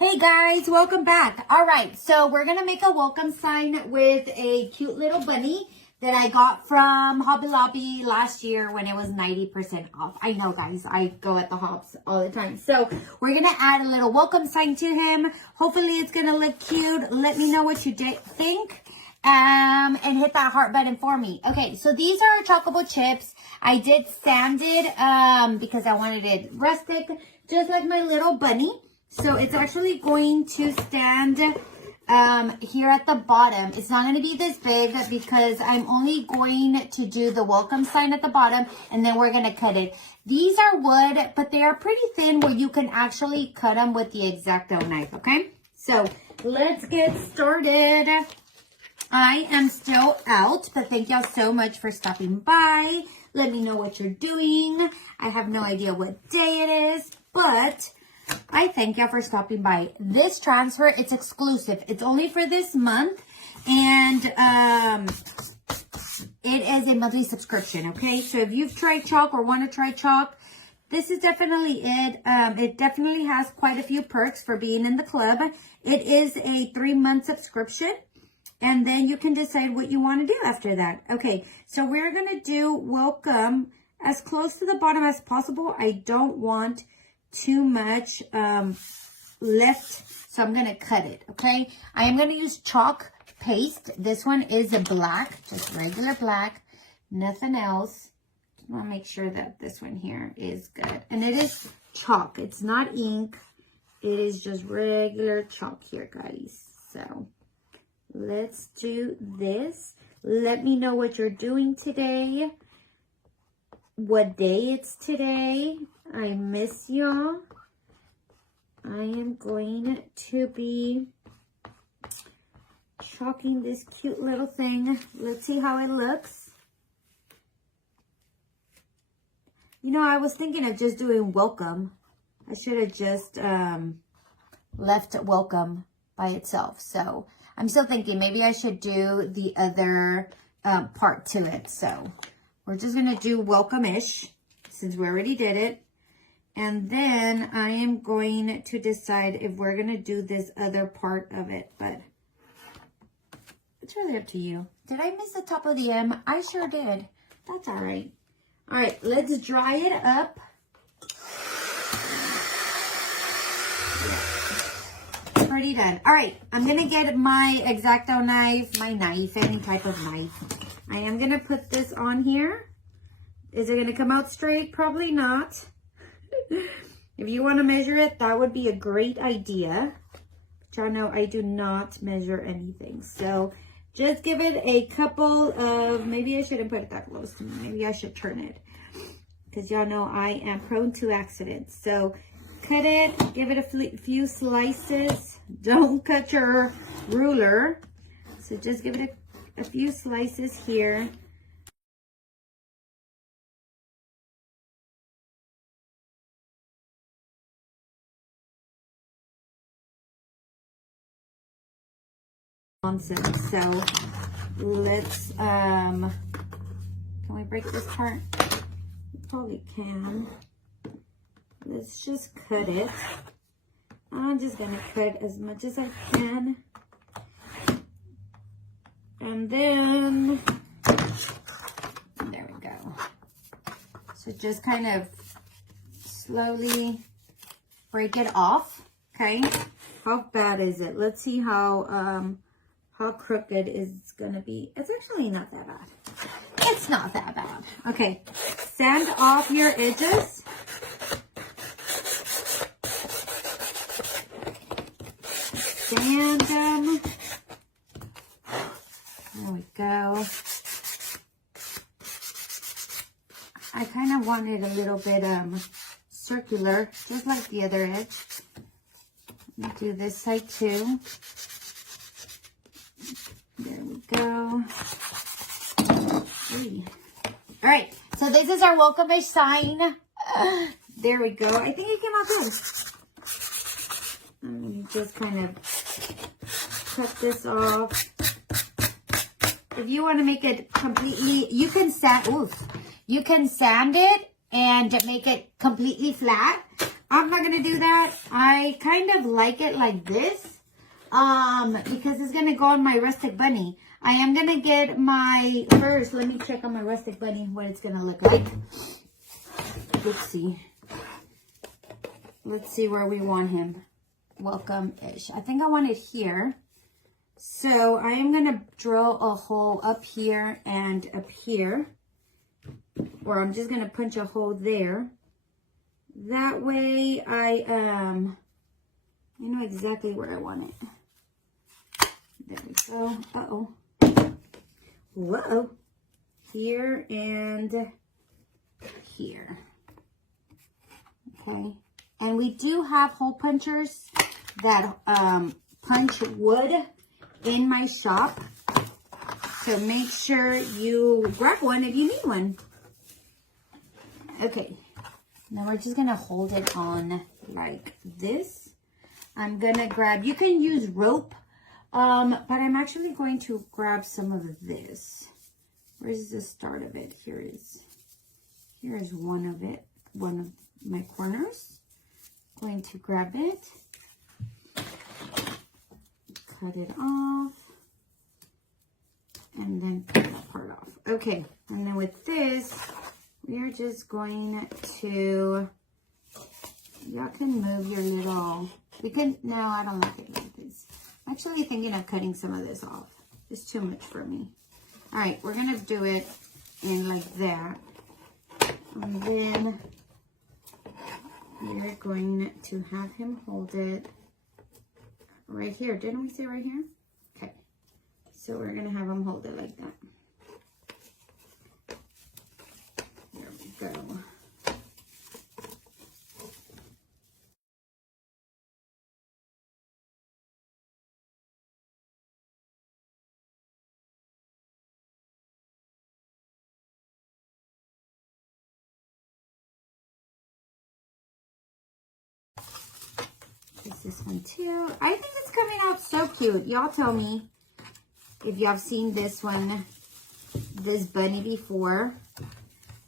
Hey guys, welcome back. All right, so we're going to make a welcome sign with a cute little bunny that I got from Hobby Lobby last year when it was 90% off. I know, guys, I go at the Hobbs all the time. So we're going to add a little welcome sign to him. Hopefully it's going to look cute. Let me know what you think. And hit that heart button for me. Okay, so these are chocolate chips. I did sand it because I wanted it rustic, just like my little bunny. So it's actually going to stand here at the bottom. It's not going to be this big because I'm only going to do the welcome sign at the bottom and then we're going to cut it. These are wood, but they are pretty thin where you can actually cut them with the X-Acto knife, okay? So let's get started. I am still out, but thank y'all so much for stopping by. Let me know what you're doing. I have no idea what day it is, but I thank y'all for stopping by. This transfer, it's exclusive. It's only for this month, and it is a monthly subscription, okay? So if you've tried chalk or want to try chalk, this is definitely it. It definitely has quite a few perks for being in the club. It is a 3-month subscription. And then you can decide what you want to do after that. Okay, so we're going to do welcome as close to the bottom as possible. I don't want too much left, so I'm going to cut it, okay? I am going to use chalk paste. This one is a black, just regular black, nothing else. I'll make sure that this one here is good. And it is chalk. It's not ink. It is just regular chalk here, guys. So let's do this. Let me know what you're doing today. What day it's today. I miss y'all. I am going to be chalking this cute little thing. Let's see how it looks. You know, I was thinking of just doing welcome. I should have just left welcome by itself. So I'm still thinking maybe I should do the other part to it. So we're just going to do welcome-ish since we already did it. And then I am going to decide if we're going to do this other part of it. But it's really up to you. Did I miss the top of the M? I sure did. That's all right. All right, let's dry it up. Pretty done. All right, I'm going to get my X-Acto knife, any type of knife. I am going to put this on here. Is it going to come out straight? Probably not. If you want to measure it, that would be a great idea. But y'all know I do not measure anything. So just give it a couple of, maybe I shouldn't put it that close to me. Maybe I should turn it. Because y'all know I am prone to accidents. So cut it, give it a few slices. Don't cut your ruler. So just give it a few slices here. Nonsense. So let's, can we break this part? We probably can. Let's just cut it. I'm just going to cut as much as I can. And then, there we go. So just kind of slowly break it off, okay? How bad is it? Let's see how crooked it's going to be. It's actually not that bad. It's not that bad. Okay, sand off your edges. Sand them. There we go. I kind of want it a little bit circular, just like the other edge. Let me do this side too. There we go. Hey. All right, so this is our welcome-ish sign. There we go. I think it came out good. I'm going to just kind of cut this off. If you want to make it completely, you can sand it and make it completely flat. I'm not going to do that. I I kind of like it like this because it's going to go on my rustic bunny. I am going to get my, first, let me check on my rustic bunny what it's going to look like. Let's see. Let's see where we want him. Welcome-ish. I think I want it here. So I am going to drill a hole up here and up here. Or I'm just going to punch a hole there. That way I know exactly where I want it. There we go. Uh-oh. Whoa. Here and here. Okay. And we do have hole punchers that punch wood in my shop. So make sure you grab one if you need one. Okay. Now we're just going to hold it on like this. I'm going to grab, you can use rope, but I'm actually going to grab some of this. Where's the start of it? Here is one of it, one of my corners. Going to grab it, cut it off, and then cut that part off. Okay, and then with this, we are just going to, y'all can move your little, we can, no, I don't like it like this. I'm actually thinking of cutting some of this off. It's too much for me. All right, we're going to do it in like that. And then we're going to have him hold it right here. Didn't we say right here? Okay. So we're going to have him hold it like that. There we go. This one too. I think it's coming out so cute. Y'all tell me if y'all have seen this one, this bunny before.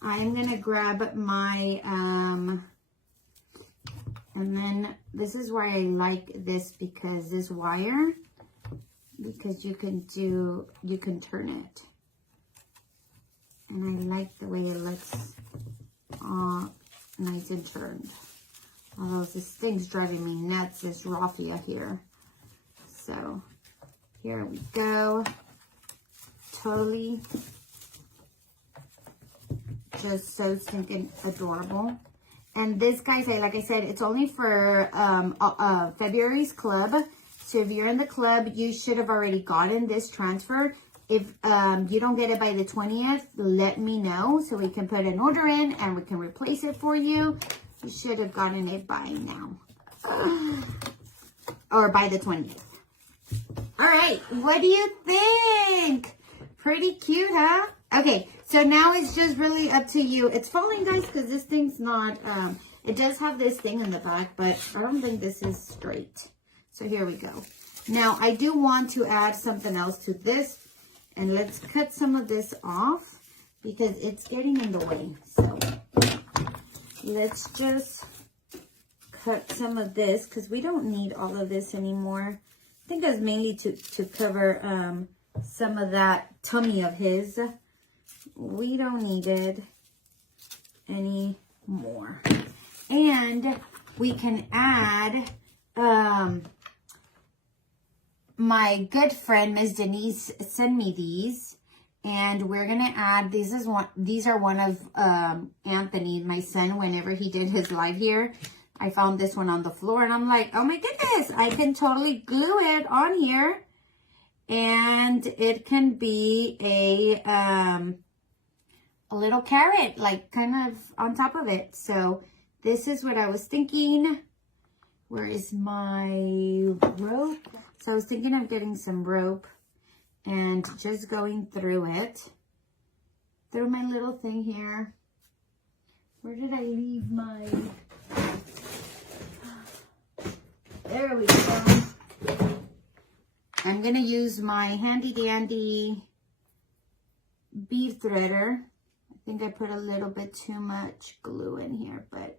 I'm gonna grab my and then this is why I like this, because this wire, because you can turn it, and I like the way it looks nice and turned. Although this thing's driving me nuts, this raffia here. So here we go. Totally just so stinking adorable. And this, guys, like I said, it's only for February's club. So if you're in the club, you should have already gotten this transfer. If you don't get it by the 20th, let me know so we can put an order in and we can replace it for you. You should have gotten it by now. Or by the 20th. All right. What do you think? Pretty cute, huh? Okay. So now it's just really up to you. It's falling, guys, because this thing's not, it does have this thing in the back, but I don't think this is straight. So here we go. Now, I do want to add something else to this. And let's cut some of this off because it's getting in the way. So let's just cut some of this because we don't need all of this anymore. I think that's mainly to cover some of that tummy of his. We don't need it anymore. And we can add, my good friend, Miss Denise, sent me these. And we're going to add, these are one of Anthony, my son, whenever he did his live here. I found this one on the floor and I'm like, oh my goodness, I can totally glue it on here. And it can be a little carrot, like kind of on top of it. So this is what I was thinking. Where is my rope? So I was thinking of getting some rope and just going through it, through my little thing here. Where did I leave my, there we go. I'm gonna use my handy dandy bead threader. I think I put a little bit too much glue in here, but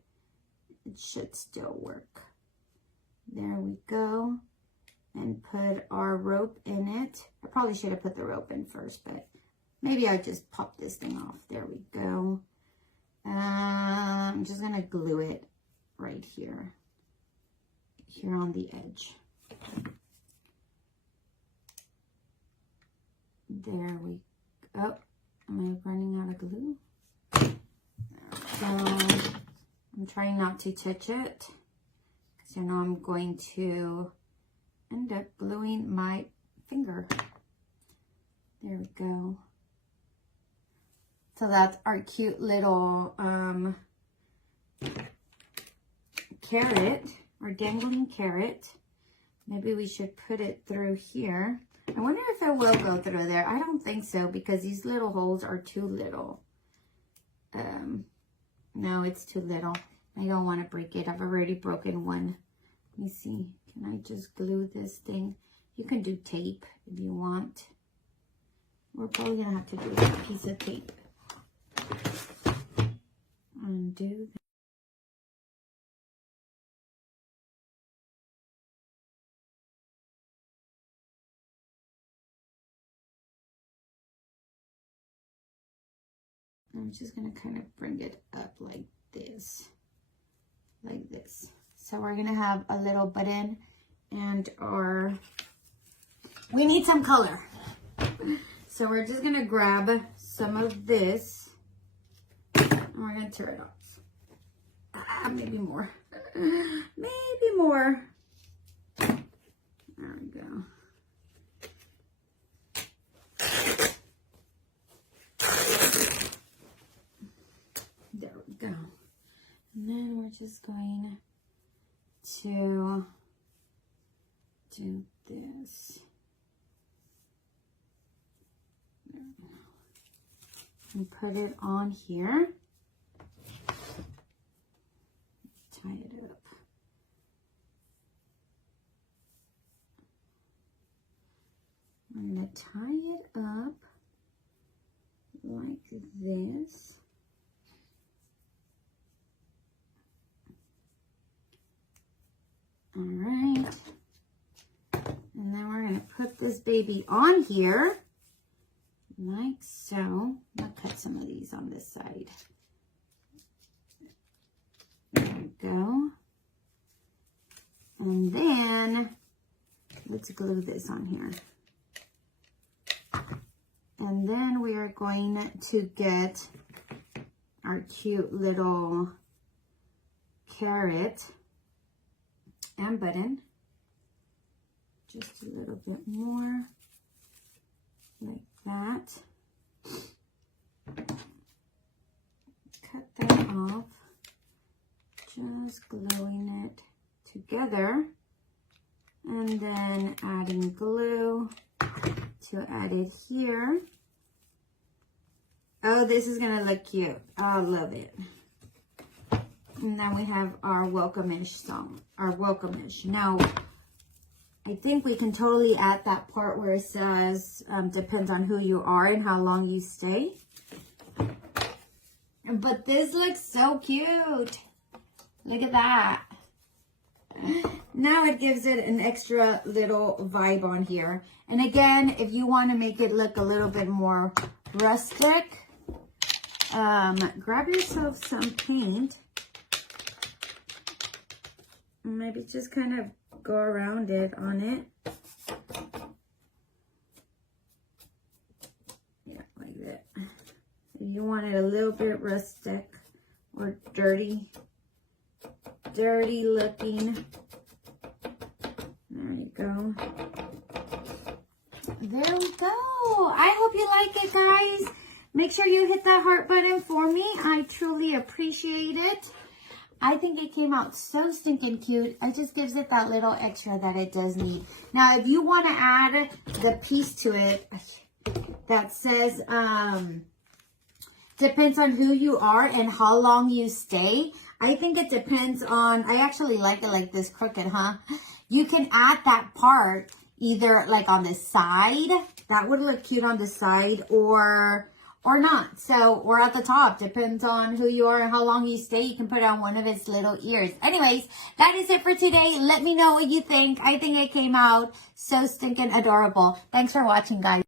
it should still work. There we go. And put our rope in it. I probably should have put the rope in first, but maybe I'll just pop this thing off. There we go. I'm just gonna glue it right here. Here on the edge. There we go. Am I running out of glue? There we go. I'm trying not to touch it, because I know I'm going to end up gluing my finger. There we go. So that's our cute little carrot, our dangling carrot. Maybe we should put it through here. I wonder if it will go through there. I don't think so, because these little holes are too little. No, it's too little. I don't want to break it. I've already broken one. Let me see. Can I just glue this thing? You can do tape if you want. We're probably going to have to do a piece of tape. Undo that. I'm just going to kind of bring it up like this. Like this. So we're going to have a little button and our... We need some color. So we're just going to grab some of this. And we're going to tear it off. Maybe more. Maybe more. There we go. There we go. And then we're just going to do this. There we go. And put it on here. Tie it up. I'm going to tie it up like this. All right. And then we're going to put this baby on here like so. I'll cut some of these on this side. There we go. And then let's glue this on here. And then we are going to get our cute little carrot and button. Just a little bit more like that. Cut that off. Just gluing it together. And then adding glue to add it here. Oh, this is gonna look cute. I love it. And then we have our welcome-ish song, our welcome-ish. Now, I think we can totally add that part where it says, depends on who you are and how long you stay. But this looks so cute. Look at that. Now it gives it an extra little vibe on here. And again, if you want to make it look a little bit more rustic, grab yourself some paint. Maybe just kind of go around it on it. Yeah, like that. If you want it a little bit rustic or dirty looking. There you go. There we go. I hope you like it, guys. Make sure you hit that heart button for me. I truly appreciate it. I think it came out so stinking cute. It just gives it that little extra that it does need. Now, if you want to add the piece to it that says, depends on who you are and how long you stay. I think it depends on, I actually like it like this crooked, huh? You can add that part either like on the side. That would look cute on the side, or or not. So, or at the top, depends on who you are and how long you stay. You can put on one of its little ears. Anyways, that is it for today. Let me know what you think. I think it came out so stinking adorable. Thanks for watching, guys.